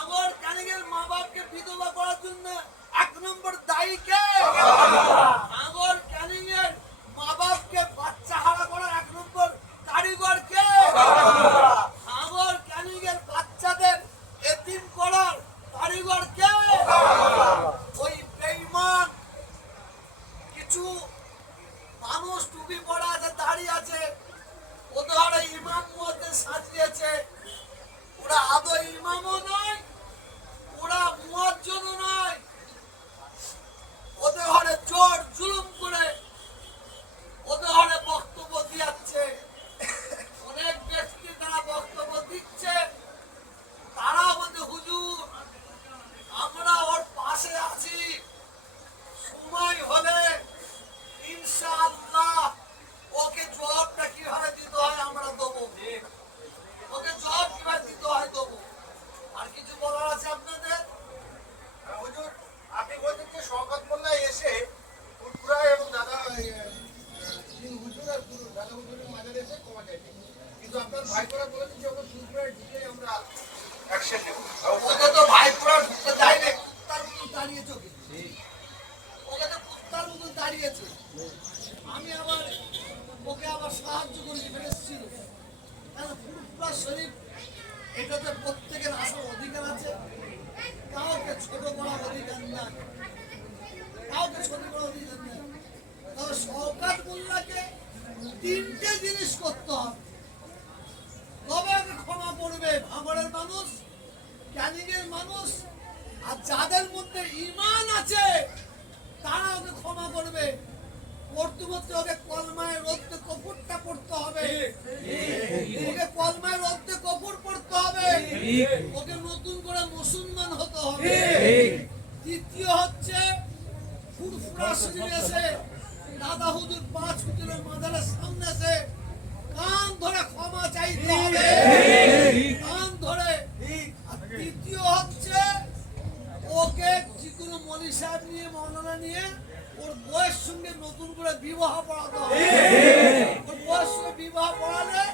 আমার ক্যানিংয়ের মা বাপকে বিধবা করার জন্য 1 নম্বর দায়ী কে? আমার ক্যানিংয়ের মা বাপকে বাচ্চা হারা করার 1 নম্বর কারিগর কে? আমার ক্যানিংয়ের বাচ্চাদের এতিম করার কারিগর কে? ওই বেঈমান কিছু মানুষ টুপি পরা আছে, দাঁড়িয়ে আছে, ওরা ইমাম মুয়াজ্জিন সাজিয়েছে। ওরা আদৌ ইমামও নয়, ওরা মুয়াজ্জিনও নয়। ওদের ঘরে জোর জুলুম করে ওদের ঘরে বক্তব্য দিচ্ছে। অনেক ব্যক্তি তারা বক্তব্য দিচ্ছে, তারা বলছে হুজুর আমরা ওর পাশে আছি, সময় হলে ইনশাআল্লাহ ওকে জবাবটা কিভাবে দিতে হয় আমরা দেবো, ওকে জবাব কিভাবে দিতে হয় দেবো। আর কিছু বলার আছে আপনাদের? হুজুর আপনি বলছেন যে শওকত মোল্লা এসে ফুরফুরা এবং দাদা হুজুর আর দাদা হুজুরের মাঝে এসে ক্ষমা চাইছে, কিন্তু আপনার ভাইপোরা বলেছেন যে ওকে ফুরফুরায় ঢুকে আমরা অ্যাকশন নেব। ওকে তো ভাইপোরা ঢুকতে দেয়নি, কুত্তার মতো দাঁড়িয়েছে, ওকে তো কুত্তার মতো দাঁড়িয়েছে। আমি আবার ওকে আবার সাহায্য করে ফেলেছিল, কারণ ফুরফুরা শরীফ এটাতে প্রত্যেকের আসার অধিকার আছে, কাউকে ছোট করার অধিকার নাই, কাউকে ছোট করার অধিকার নেই। তবে শওকত মোল্লাকে 3টে জিনিস করতে হবে, তবে ওকে ক্ষমা করবে ভাঙড়ের মানুষ, ক্যানিংয়ের মানুষ, আর যাদের মধ্যে ঈমান আছে তারা ওকে ক্ষমা করবে। পড়তে ওকে কলমায় রদ্দে কফরটা পড়তে হবে, ওকে কলমায় রদ্দে কফর পড়তে হবে, ওকে নতুন করে মুসলমান হতে হবে। দ্বিতীয় হচ্ছে ফুরফুরা শরীফ এসে দাদা হুজুর 5 হুজুরের মাজারের সামনে এসে কান ধরে ক্ষমা চাইতে হবে, কান ধরে। আর তৃতীয় হচ্ছে ওকে যেকোনো মলি সাহেব নিয়ে, মৌলানা নিয়ে ওর বয়স সঙ্গে নতুন করে বিবাহ পড়াতে হবে। ওর বয়স সঙ্গে বিবাহ পড়ালে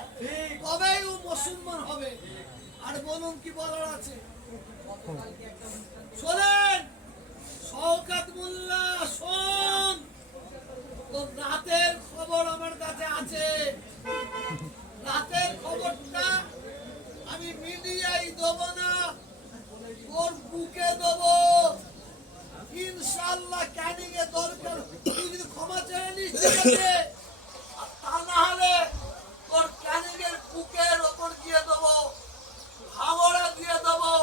তবেই ও মুসলমান হবে। আর বলুন কি বলার আছে? শোনেন শওকত মোল্লা, শোন, তোর রাতের খবর আমার কাছে আছে। রাতের খবরটা আমি মিডিয়ায় দেব না, তোর বুকে দেবো ইনশাআল্লাহ। ক্যানিং এ দরকার তুই যদি ক্ষমা চেয়ে নিস ঠিক আছে, আর তা না হলে তোর ক্যানিং এর বুকের ওপর দিয়ে দেবো, ভাঙড়ে দিয়ে দেবো।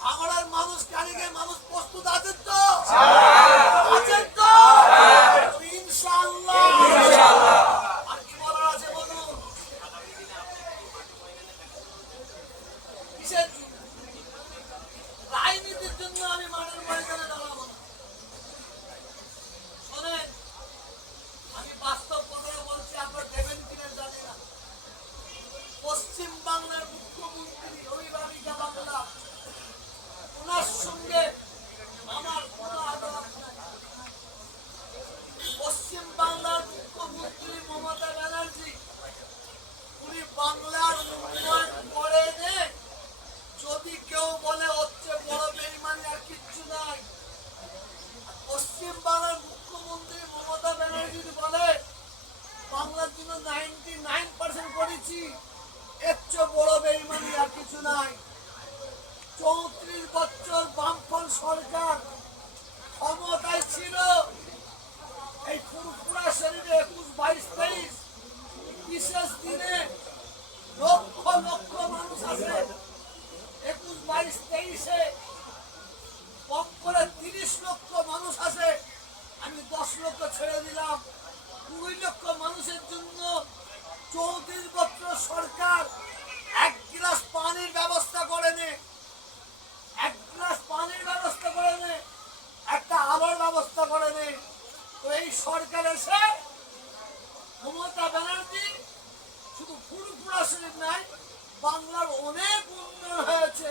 ভাঙড়ের মানুষ, ক্যানিং এর মানুষ প্রস্তুত আছেন তো? আছেন তো? ইনশাআল্লাহ। আর কি বলার আছে বলুন? কিসের রাজনীতির জন্য আমি মাঠের ময়দানে দাঁড়াবো না। শোনেন আমি বাস্তব কথা বলছি, আপনার দেবেন কিনা জানি না। পশ্চিম বাংলার মুখ্যমন্ত্রী অভিভাবিকা বাংলা, ওনার সঙ্গে আমার কোনো আদালত নাই। পশ্চিম বাংলার মুখ্যমন্ত্রী মমতা ব্যানার্জি, উনি বাংলার উন্নয়ন করে নে। যদি কেউ বলে হচ্ছে বড় বেঈমানি, আর কিচ্ছু নাই। পশ্চিম বাংলার মুখ্যমন্ত্রী মমতা ব্যানার্জি বলে বাংলার জন্য 99% করেছি, এর চেয়ে বড় বেঈমানি আর কিছু নাই। 34 বছর বামফ্রন্ট সরকার ক্ষমতায় ছিল। এই ফুরফুরা শরীফে 21, 22, 23 বিশেষ দিনে লক্ষ লক্ষ মানুষ আসে। 21, 22, 23-এ কম করে 30 লক্ষ মানুষ আসে। আমি 10 লক্ষ ছেড়ে দিলাম। 20 লক্ষ মানুষের জন্য 34 বছর সরকার 1 গ্লাস পানির ব্যবস্থা করে নে, 1 গ্লাস পানির ব্যবস্থা করে নে, একটা আলোর ব্যবস্থা করে নে। তো এই সরকার এসে মমতা ব্যানার্জি শুধু ফুরফুরা শরীফ নাই, বাংলার অনেক উন্নয়ন হয়েছে।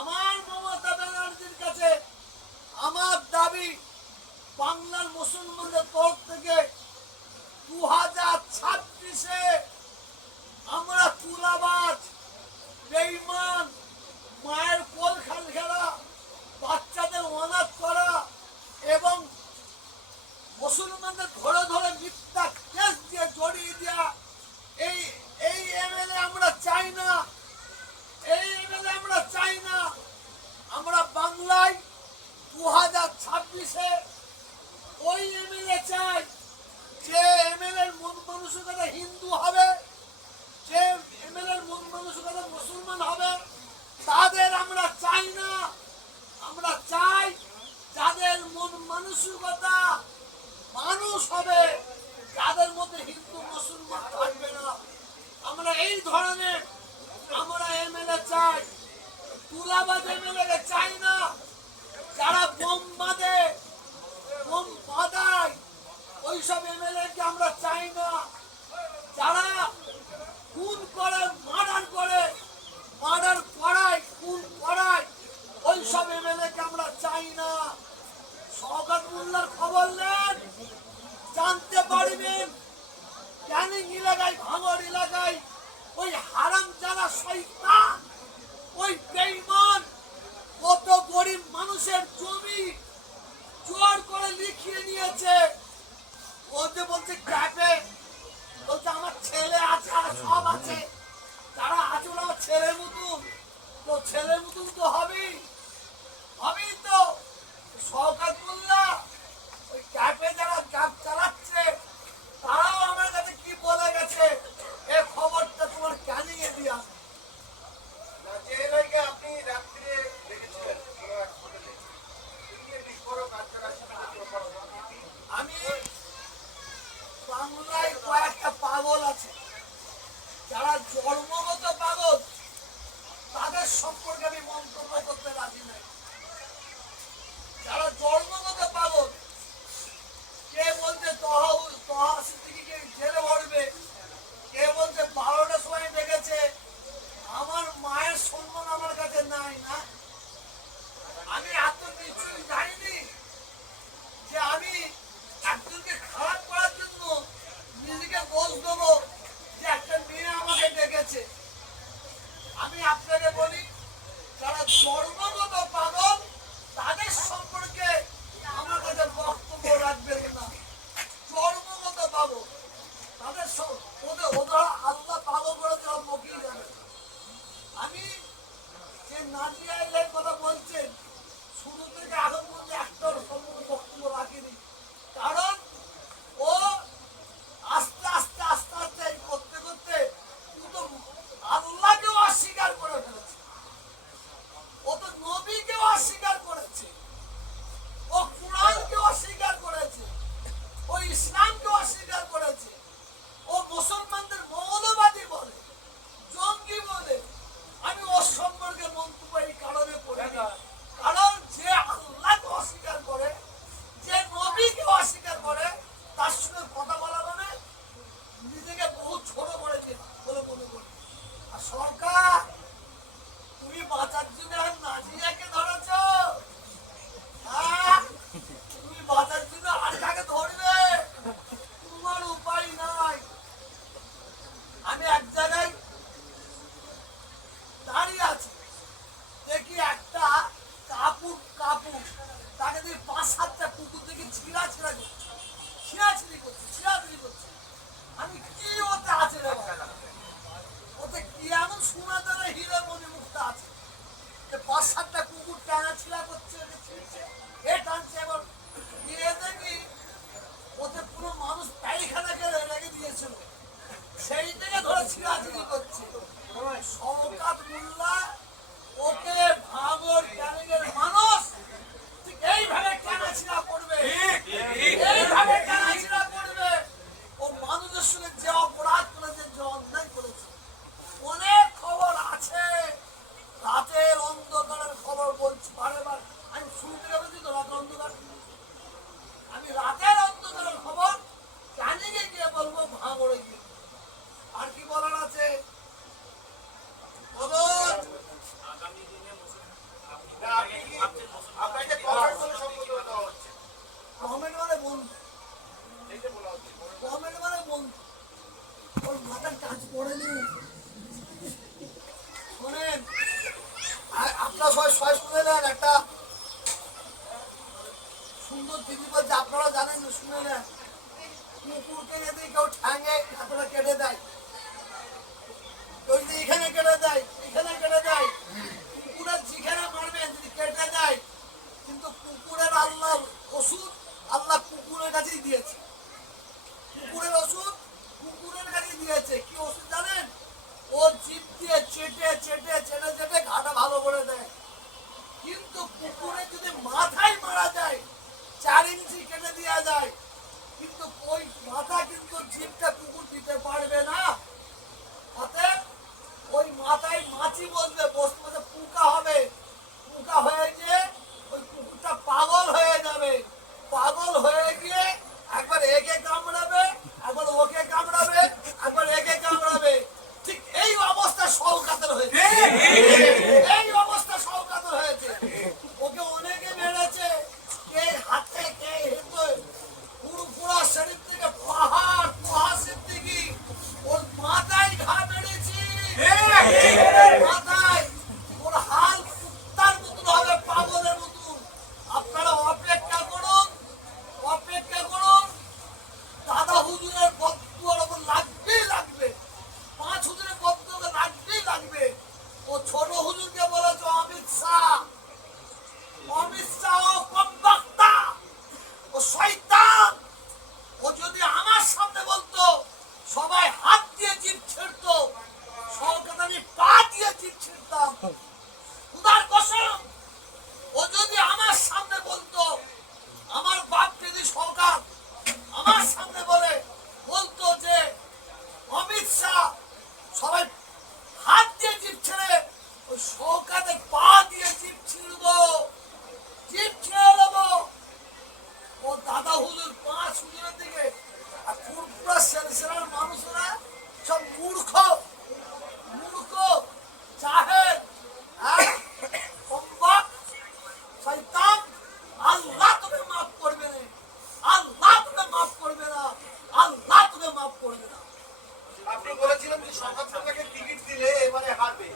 আমার মমতা ব্যানার্জির কাছে আমার দাবি, বাংলার মুসলমানদের তরফ থেকে 2026-এ আমরা তুলাবাজ, বেঈমান, মায়ের কোল খাল খেলা, বাচ্চাদের অনাথ করা এবং মুসলমানদের ধরে ধরে মিথ্যা কেস দিয়ে জড়িয়ে দেওয়া, এই এই এমএলএ আমরা চাই না, এই এমএলএ আমরা চাই না। আমরা বাংলায় 2026-এ ওই এমএলএ চাই যে এমএলএর মন মানসিকতা হিন্দু হবে, যে এমএলএর মন মানসিকতা মুসলমান হবে, তাদের আমরা চাই না। আমরা চাই যাদের মন মানসিকতা মানুষ হবে, যাদের মধ্যে হিন্দু মুসলমান থাকবে না। আমরা এই ধরনের আমরা এমএলএ চাই। তুলাবাজ এমএলএ চাই না, যারা বোম বাঁধে, বোম বাঁধায়, ওইসব এমএলএকে আমরা চাই না। যারা খুন করে, মার্ডার করে, মার্ডার করায়, খুন করায়, ওইসব এমএলএকে আমরা চাই না। শওকত মোল্লার খবর নেন, জানতে পারবেন ক্যানিং এলাকায়, ভাঙড় এলাকায় ওই হারামজাদা শয়তান, ওই বেঈমান কত গরিব মানুষের জমি জোর করে লিখিয়ে নিয়েছে। ও যে বলছে ক্যাপে, বলছে আমার ছেলে আছে, আর সব আছে, যারা আছে ওরা আমার ছেলের মতন, তো ছেলের মতন তো হবেই, হবেই তো। শওকত মোল্লা ওই ক্যাপে যারা ক্যাপ চালাচ্ছে, তারাও আমার কাছে কি বলে গেছে, এই খবরটা তোমার ক্যানিংয়ে দিয়া। যে এলাকায় আপনি রাত্রে দেখেছিলেন কোনো এক হোটেলে, এই বিস্ফোরক আত্মরাশি আমি বাংলায় কয়েকটা পাগল আছে, যারা জন্মগত পাগল, তাদের সম্পর্কে আমি মন্তব্য করতে রাজি নাই। যারা জন্মগত পাগল, কে বলছে তহা সিদ্দিকীকে জেলে ভরবে, কে বলছে 12টার সময় ডেকেছে। আমার মায়ের সম্মান আমার কাছে নাই না। আমি এত কিছুই জানিনি যে আমি একজনকে খারাপ করার জন্য নিজেকে দোষ দেবো যে একটা মেয়ে আমাকে ডেকেছে। আমি আপনাকে বলি, যারা জন্মগত পাগল, তাদের সম্পর্কে আমার কাছে বক্তব্য রাখবেন না। জন্মগত পাগল, তাদের ওরা আল্লাহ পাগল করে তারা মকিয়ে যাবে। আমি যে নাজিয়া এলের কথা বলছেন, শুরু থেকে এখন পর্যন্ত একটার সম্পর্কে বক্তব্য রাখিনি, কারণ ও আস্তে আস্তে আস্তে আস্তে করতে করতে ও তো আল্লাহকেও অস্বীকার করে ফেলেছে, ও তো নবীকেও অস্বীকার করেছে, ও কুরআনকে অস্বীকার করেছে, ও ইসলামকে অস্বীকার করেছে, ও মুসলমানদের মৌলবাদী বলে, জঙ্গি বলে। আমি ওর সম্পর্কে মন্তব্য এই কারণে করি না, কারণ যে আল্লাহকে অস্বীকার করে, যে নবীকে অস্বীকার করে, তার সঙ্গে কথা বলা মানে নিজেকে বহু ছোট করেছে বলে মনে করি। আর সরকার, তুমি বাঁচার জন্য আর নাজিয়াকে ধরেছ, হ্যাঁ, তুমি বাঁচার জন্য আর কাকে ধরবে, তোমার উপায় নাই। আমি এক জায়গায় দাঁড়িয়ে আছি, দেখি একটা কাপড় তাকে দেখি 5-7টা কুকুর দেখি ছিঁড়াছিঁড়ি করছে। আমি কি ওতে আছে রে বাবা? ওতে কি এমন সোনা দানা হিরে মনে মুক্তা আছে যে 5-7টা কুকুর টানাছিড়া করছে, এ টানছে, এবার গিয়ে দেখি ওতে পুরো মানুষ পায়খানা করে রেখে দিয়েছিল, সেই থেকে ধরে ছিঁড়াছিড়ি করছে। শওকত মোল্লা ওকে ভাঙড় ক্যানিংয়ের মানুষ ঠিক এইভাবে টানাছিড়া করবে, এইভাবে টানাছিড়া করবে। ও মানুষের সঙ্গে যে অপরাধ করেছে, যে অন্যায় করেছে, অনেক খবর আছে। রাতের অন্ধকারের খবর বলছি বারেবার, আমি শুনতে গেছি তো রাতের অন্ধকার, আমি রাতের অন্ধকারের খবর ক্যানিংয়ে গিয়ে বলবো, ভাঙড়ে গিয়ে। আর কি বলার আছে বলুন? আপনারা সবাই সবাই শুনে নেন, একটা সুন্দর দিদি বলছে, আপনারা জানেন না, শুনে নেন। কুকুরকে যদি কেউ ঠ্যাঙে হাতটা কেটে দেয়, কেউ যদি এখানে কেটে দেয়, এখানে কেটে দেয়, কুকুরের যেখানে মারবেন যদি কেটে দেয়, কিন্তু কুকুরের আল্লাহ ওষুধ আল্লাহ কুকুরের কাছেই দিয়েছে। কুকুরের ওষুধ কুকুরের কাছেই দিয়েছে। কি ওষুধ জানেন? ও জিভ দিয়ে চেটে চেটে চেটে চেটে ঘাটা ভালো করে দেয়। কিন্তু কুকুরের যদি মাথায় মারা যায়, 4 ইঞ্চি কেটে দেওয়া যায়, কিন্তু ওই মাথা কিন্তু জিভটা কুকুর দিতে পারবে না। অতএব ওই মাথায় মাছি বসবে, বসতে বসতে পোকা হবে, পোকা হয়ে গিয়ে ওই কুকুরটা পাগল হয়ে যাবে। পাগল হয়ে গিয়ে একবার একে কামড়াবে, একবার ওকে কামড়াবে, একবার একে কামড়াবে। ঠিক এই অবস্থা শওকাতের হয়েছে। এই অবস্থা শওকাতের হয়েছে। ওকে অনেকে মেরেছে, কে হাতে কে হেঁটে, পুরো শরীর থেকে পাহাড় সিদ্দিকি ওর মাথায় ঘা মেরেছি। মাথায় ওর হাল কুত্তার মতন হবে, পাগলের মতন। আপনারা অপেক্ষা করুন, অপেক্ষা করুন। দাদা হুজুরের বক্তব্য ওপর লাগবেই লাগবে, 5 হুজুরের বক্তব্য লাগবেই লাগবে। ও ছোট হুজুরকে বলেছে অমিত শাহ, অমিত শাহ ও কমবক্তা, ও শয়তান। ও যদি আমার সামনে বলতো সবাই হাত দিয়ে জিভ ছিঁড়তো, সরকার আমি পা দিয়ে জিভ ছিঁড়তাম। খুদার কসম, ও যদি আমার সামনে বলতো, আমার বাপ যদি সরকার আমার সামনে বলতো যে অমিত শাহ সবাই হাত দিয়ে জিভ ছেড়ে, ওই সরকারের পা দিয়ে জিভ ছিঁড়বো, জিভ ছিঁড়ে নেবো। ও দাদা হুজুর 5 হুজুরের দিকে আর পুরপুরা সেরার মানুষরা সব মূর্খ, মূর্খ জাহেল, কমবক, শয়তান। আল্লাহ তোকে মাফ করবে না, আল্লাহ তোকে মাফ করবে না, আল্লাহ তোকে মাফ করবে না। আপনি বলেছিলেন যে শওকত মোল্লাকে টিকিট দিলে এবারে হারবে।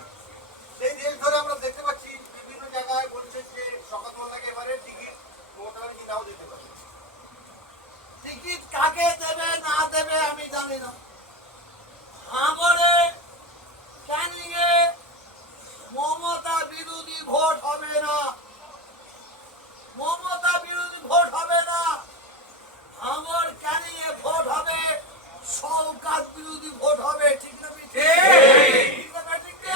সেই দেশ ধরে আমরা দেখতে পাচ্ছি বিভিন্ন জায়গায় বলছেন যে শওকত মোল্লাকে এবারে টিকিট মমতা ব্যানার্জি নাও দিতে পারে। টিকিট কাকে দেবে না দেবে আমি জানি না। ভাঙড়ে ক্যানিংয়ে মমতা বিরোধী ভোট হবে না, মমতা বিরোধী ভোট হবে না। ভাঙড় ক্যানিংয়ে ভোট হবে, শওকত বিরোধী ভোট হবে। ঠিক না ঠিক? ঠিক না ঠিক না?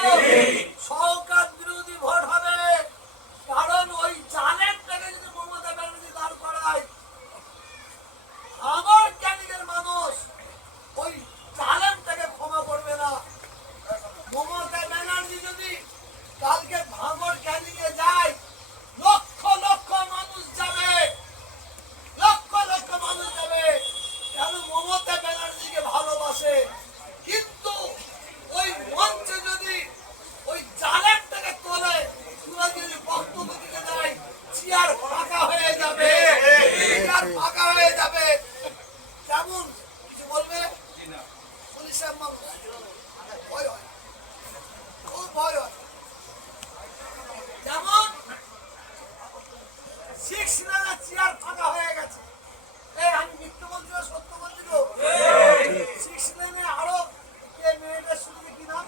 শওকত বিরোধী ভোট হবে। কারণ ওই জালের থেকে যদি মমতা ব্যানার্জি দাঁড় করায়, আমার ক্যানিংয়ের মানুষ ওই জালেমটাকে ক্ষমা করবে না। মমতা ব্যানার্জি যদি কালকে ভাঙড় ক্যানিংয়ে যায়, লক্ষ লক্ষ মানুষ যাবে, লক্ষ লক্ষ মানুষ যাবে। কেন? মমতা ব্যানার্জিকে ভালোবাসে। কিন্তু ওই মঞ্চে যদি ওই জালেমটাকে তোলে, তুলে যদি বক্তব্য দিতে যায়, চেয়ার ফাঁকা হয়ে যাবে, চেয়ার ফাঁকা হয়ে যাবে। কেমন কিছু বলবে? পুলিশ সাহেব ভয় হয়, খুব ভয় হয়। যেমন 6 লাইনের চেয়ার ফাঁকা হয়ে গেছে। এই আমি মিথ্যে বলছি না, সত্য বলছি তো? 6 লাইনে আরো কে মেয়েটা শুনবে কিনা,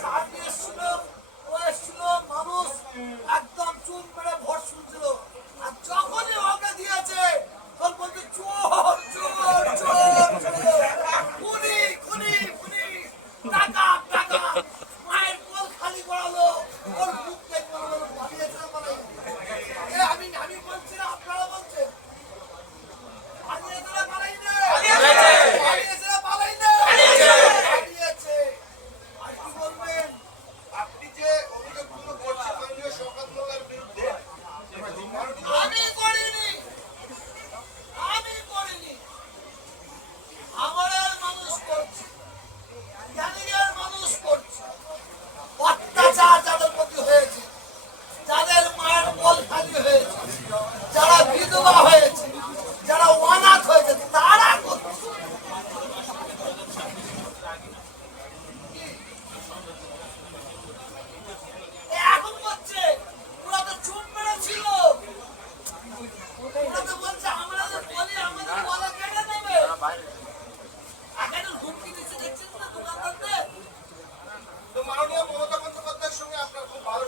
সাহায্য এসছিল, ও এসছিল, মানুষ একদম চুপ করে ভোট শুনছিল। আর যখনই ওকে দিয়েছে তখন বলছে চোর চোর চোর চোর, খুনি খুনি খুনি, টাকা টাকা। মায়ের কোল খালি করালো, ওর মুখ দেখবো পালিয়েছে না পালাই? আমি বলছি না, আপনারা বলছেন পালিয়েছে না পালাই না? পালিয়েছে না পালাই না? পালিয়েছে। আর কি বলবেন? আপনি যে অভিযোগগুলো করছেন মাননীয় শওকত মোল্লার বিরুদ্ধে, আমি করিনি, আমি করিনি। আমাদের মানুষ করছে, ক্যানিংয়ের মানুষ করছে। অত্যাচার যাদের প্রতি হয়েছে, যাদের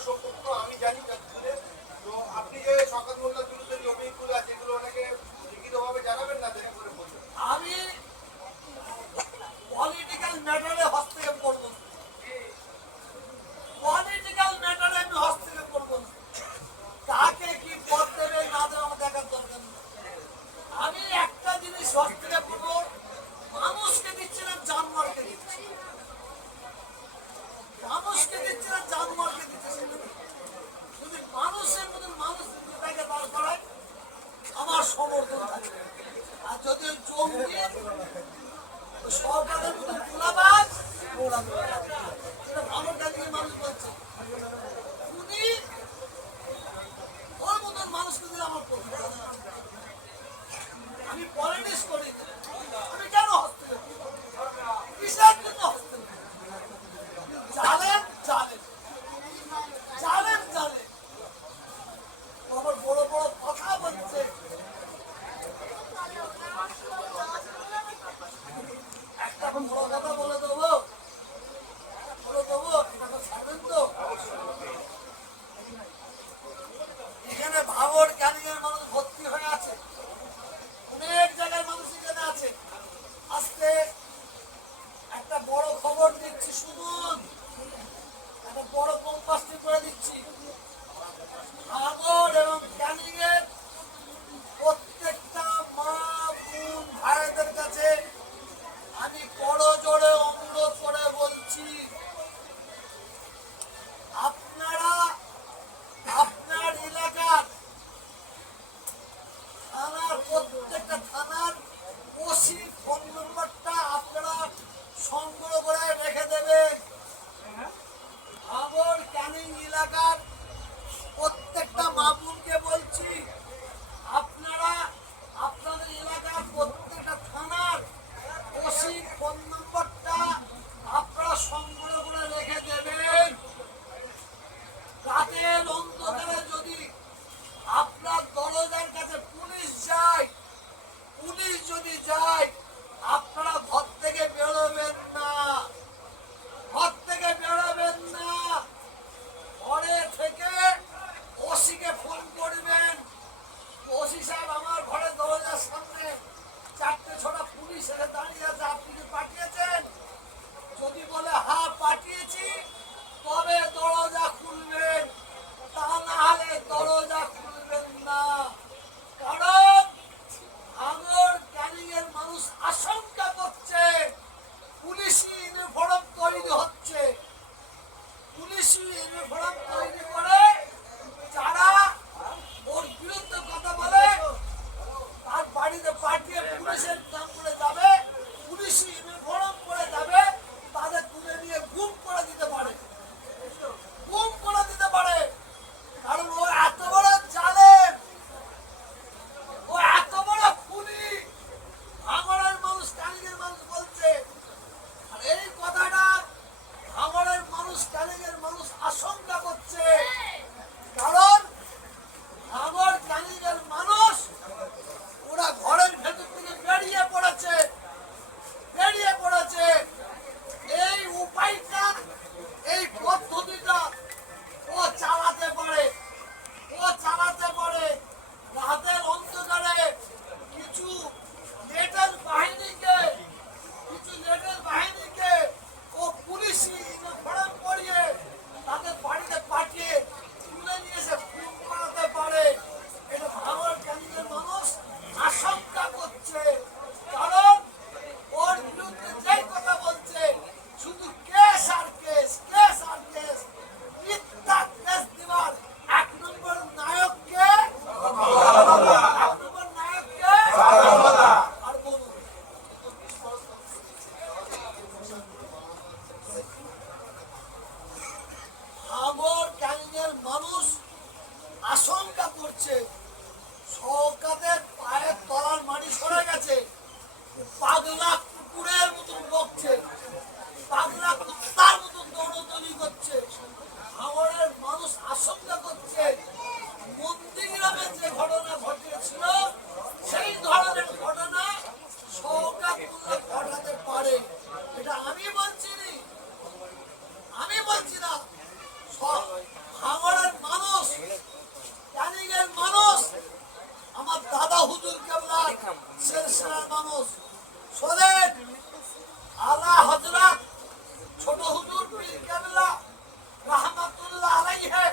সম্পর্ক আমি জানি যতক্ষণে। তো আপনি যে শওকত মোল্লার বিরুদ্ধে যে অভিযোগগুলো আছে এগুলো ওনাকে লিখিতভাবে জানাবেন না দেখা করে বলবেন। আমি পলিটিক্যাল ম্যাটারে হস্তক্ষেপ করব না। পলিটিক্যাল ম্যাটারে আমি হস্তক্ষেপ করব না। কাকে কি পদ দেবে না দেবে আমার দেখার দরকার নেই। আমি একটা জিনিস হস্তক্ষেপ করবো, মানুষকে দিচ্ছি না জানোয়ারকে দিচ্ছি, মানুষকে দিচ্ছি না জানোয়ারকে দিচ্ছি। যদি মানুষের মতন মানুষ তাকে দাঁড় করায় আমার সমর্থন থাকে। আর যদি ওই জঙ্গি সরকারের মতন গোলাবাজ সেটা ভালো কাজে মানুষ বলছে, উনি ওর মতন মানুষকে দিলে আমার পক্ষে আমি পলিটিক্স করি, আমি কেন হস্তক্ষেপ কিসের জন্য হস্তক্ষেপ? জানেন জানেন জানেন জানেন আবার বড় বড় কথা বলছে। একটা বড় কথা বলে দেবো, বলে দেবো, এটা তো ছাড়বেন তো? এখানে ভাবর ক্যানিংয়ের মানুষ ভর্তি হয়ে আছে, অনেক জায়গায় মানুষ এখানে আছে। আজকে একটা বড় খবর দিচ্ছি, শুনুন, একটা বড় কম্পাসটি করে দিচ্ছি। ভাবর এবং ক্যানিংয়ের প্রত্যেকটা মা বোন ভাইদের কাছে আমি বড় জোরে অনুরোধ করে বলছি, আপনারা আপনার এলাকার থানার প্রত্যেকটা থানার ওসি ফোন নম্বরটা আপনারা সংগ্রহ করে রেখে দেবেন। ভাবর ক্যানিং এলাকার প্রত্যেকটা মা বোনকে বলছি, আপনারা আপনাদের এলাকার প্রত্যেকটা থানার ওসি ফোন নম্বরটা আপনারা সংগ্রহ করে রেখে দেবেন। রাতের অন্ধকারে যদি আপনার দরজার কাছে পুলিশ যায়, পুলিশ যদি যায়, আপনারা ঘর থেকে বেরোবেন না, ঘর থেকে বেরোবেন না। ঘরে থেকে ওসিকে ফোন করবেন, ওসি সাহেব আমার ঘরের দরজার সামনে 4-6টা পুলিশ এসে দাঁড়িয়ে আছে, আপনি কি পাঠিয়েছেন? যদি বলে হ্যাঁ পাঠিয়েছি, তবে দরজা খুলবেন, তা না হলে দরজা খুলবেন না। কারণ ভাঙর ক্যানিংয়ের মানুষ আশঙ্কা করছে পুলিশি ইউনিফর্ম তৈরি হচ্ছে, পুলিশি ইউনিফর্ম তৈরি করে যারা ওর বিরুদ্ধে কথা বলে তার বাড়িতে পাঠিয়ে পুলিশের নাম করে যাবে, পুলিশি ইউনিফর্ম করে যাবে, তাদের তুলে নিয়ে গুম করে দিতে পারে, গুম করে দিতে পারে। কারণ ও এত বড় জালেম, ও এত বড় খুনি, ভাঙড়ের মানুষ ক্যানিংয়ের মানুষ বলছে। আর এই কথাটা ভাঙড়ের মানুষ ক্যানিংয়ের মানুষ আশঙ্কা করছে। ক্যানিংয়ের মানুষ আমার দাদা হুজুর কেবলা শেরশার মানুষ শোনেন আলা হযরত ছোট হুজুর পীর কেবলা রাহমাতুল্লাহ আলাইহি